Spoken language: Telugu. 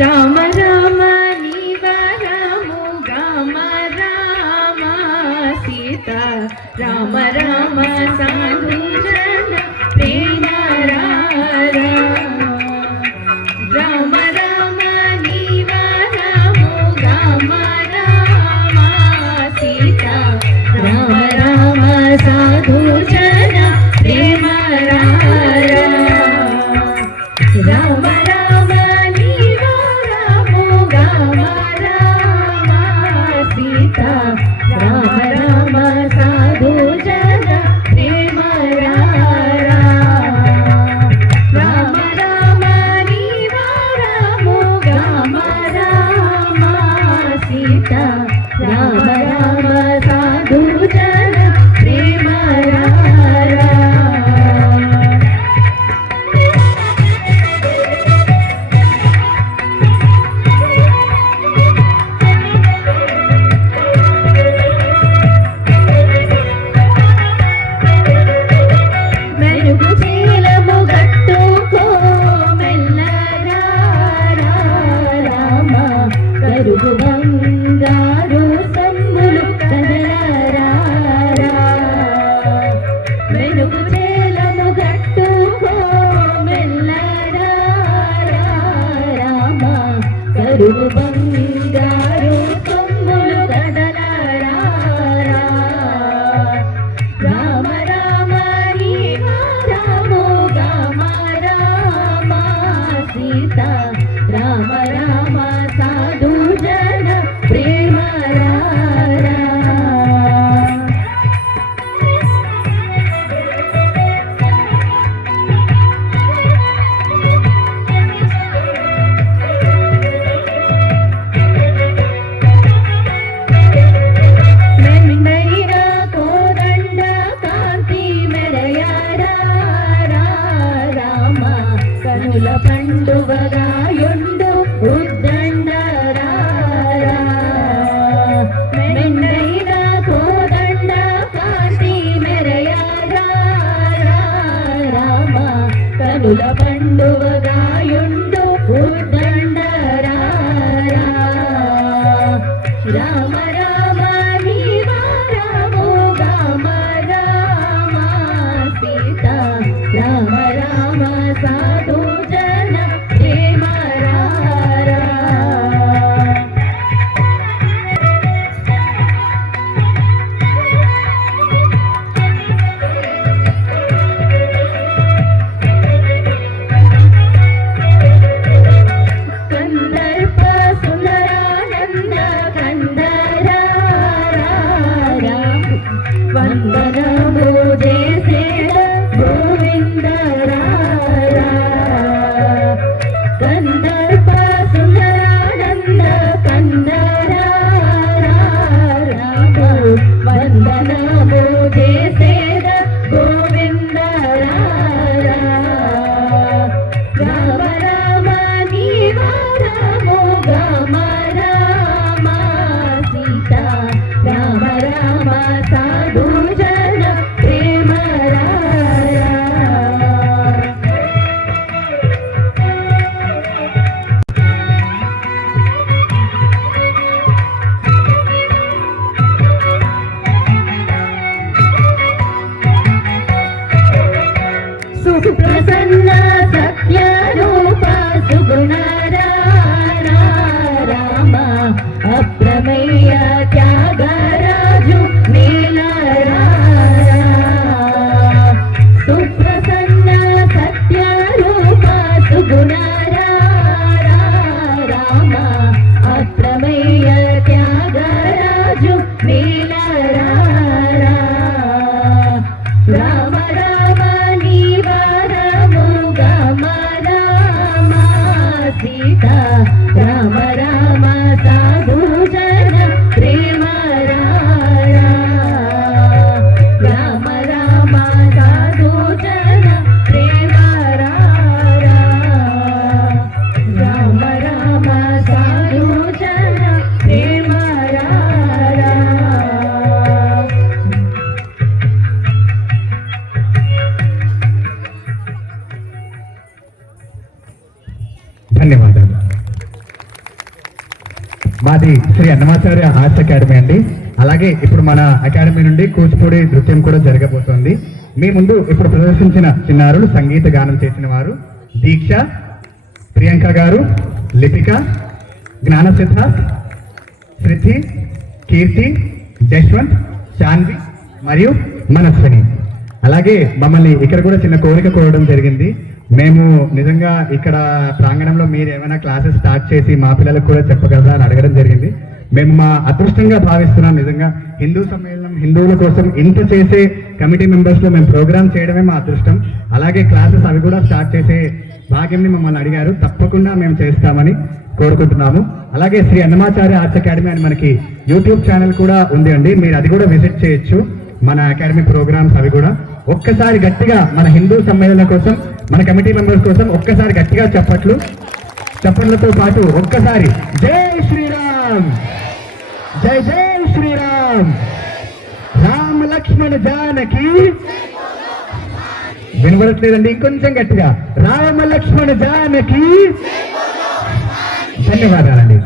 రామ రామ నీవరము రామ రామ సీత రామ రామ సాధుజన ప్రేమ రామ రామ నీవరము రామ రామ సీత రామ రామ సాధుజన ప్రేమ రామ రామ నీవరము రామ రామ సీత రామ రామ సాధుజన ప్రేమ రామ రామ నీవరము రామ రామ సీత రామ రామ సాధుజన ప్రేమ కరుగు బంగారు సమ్ములు కదలరా మెరుగు చేలము గట్టుకో మెల్లరా రామ కరుగు బంగారు సమ్ములు కదలరా రామ రామ రాము రామ రామ సీత రామ రామ సాధుజన ప్రేమ మెండైర కోదండ కాంతి మెరయారా రామ కనుల పండువగాయుండు ఉద్దండరా మెండైర కోదండ కాంతి మెరయారా రామ కనుల పండువగాయుండు ఉద్దండరా రామ రామ నీవరము రామ రామ సీత రామ రామ సాధుజన ప్రేమ కందర్ప సుందరానంద కందరా వందనము చేసేద గోవిందరా కందర్ప సుందరానంద కందరా వందనము చేసేద గోవిందరా రామ రామ నీవరము రామ రామ సీత రామ రామ సాధుజన ప్రేమ సుప్రసన్న సత్యరూప సుగుణరా రామ అప్రమేయ త్యాగరాజు నీలరా సుప్రసన్న సత్యరూప సుగుణరా రామ అప్రమేయ త్యాగరాజు నీలరా రామ రామ నీవరము రామ రామ సీత రామ రామ సాధుజన ప్రేమ రామ రామ సాధుజన ప్రేమ రామ రామ సాధుజన ప్రేమ ధన్యవాదాలు. మాది శ్రీ అన్నమాచార్య ఆర్ట్స్ అకాడమీ అండి. అలాగే ఇప్పుడు మన అకాడమీ నుండి కూచిపూడి నృత్యం కూడా జరగబోతోంది. మీ ముందు ఇప్పుడు ప్రదర్శించిన చిన్నారులు సంగీత గానం చేసిన వారు దీక్ష, ప్రియాంక గారు, లిపిక, జ్ఞానసిద్ధ, శృతి, కీర్తి, జశ్వంత్, శాన్వి మరియు మనస్విని. అలాగే మమ్మల్ని ఇక్కడ కూడా చిన్న కోరిక కోరడం జరిగింది. మేము నిజంగా ఇక్కడ ప్రాంగణంలో మీరు ఏమైనా క్లాసెస్ స్టార్ట్ చేసి మా పిల్లలకు కూడా చెప్పగలరా అని అడగడం జరిగింది. మేము మా అదృష్టంగా భావిస్తున్నాం. నిజంగా హిందూ సమ్మేళనం హిందువుల కోసం ఇంత చేసే కమిటీ మెంబర్స్ లో మేము ప్రోగ్రామ్ చేయడమే మా అదృష్టం. అలాగే క్లాసెస్ అవి కూడా స్టార్ట్ చేసే భాగ్యంని మమ్మల్ని అడిగారు. తప్పకుండా మేము చేస్తామని కోరుకుంటున్నాము. అలాగే శ్రీ అన్నమాచార్య ఆర్ట్స్ అకాడమీ అని మనకి యూట్యూబ్ ఛానల్ కూడా ఉంది అండి. మీరు అది కూడా విజిట్ చేయొచ్చు. మన అకాడమీ ప్రోగ్రామ్స్ అవి కూడా ఒక్కసారి గట్టిగా మన హిందూ సమ్మేళనం కోసం మన కమిటీ మెంబర్స్ కోసం ఒక్కసారి గట్టిగా చప్పట్లతో పాటు ఒక్కసారి జై శ్రీరామ్, జై జై శ్రీరామ్, రామ లక్ష్మణ జానకి. వినబడట్లేదండి, ఇంకొంచెం గట్టిగా రామ లక్ష్మణ జానకి. ధన్యవాదాలండి.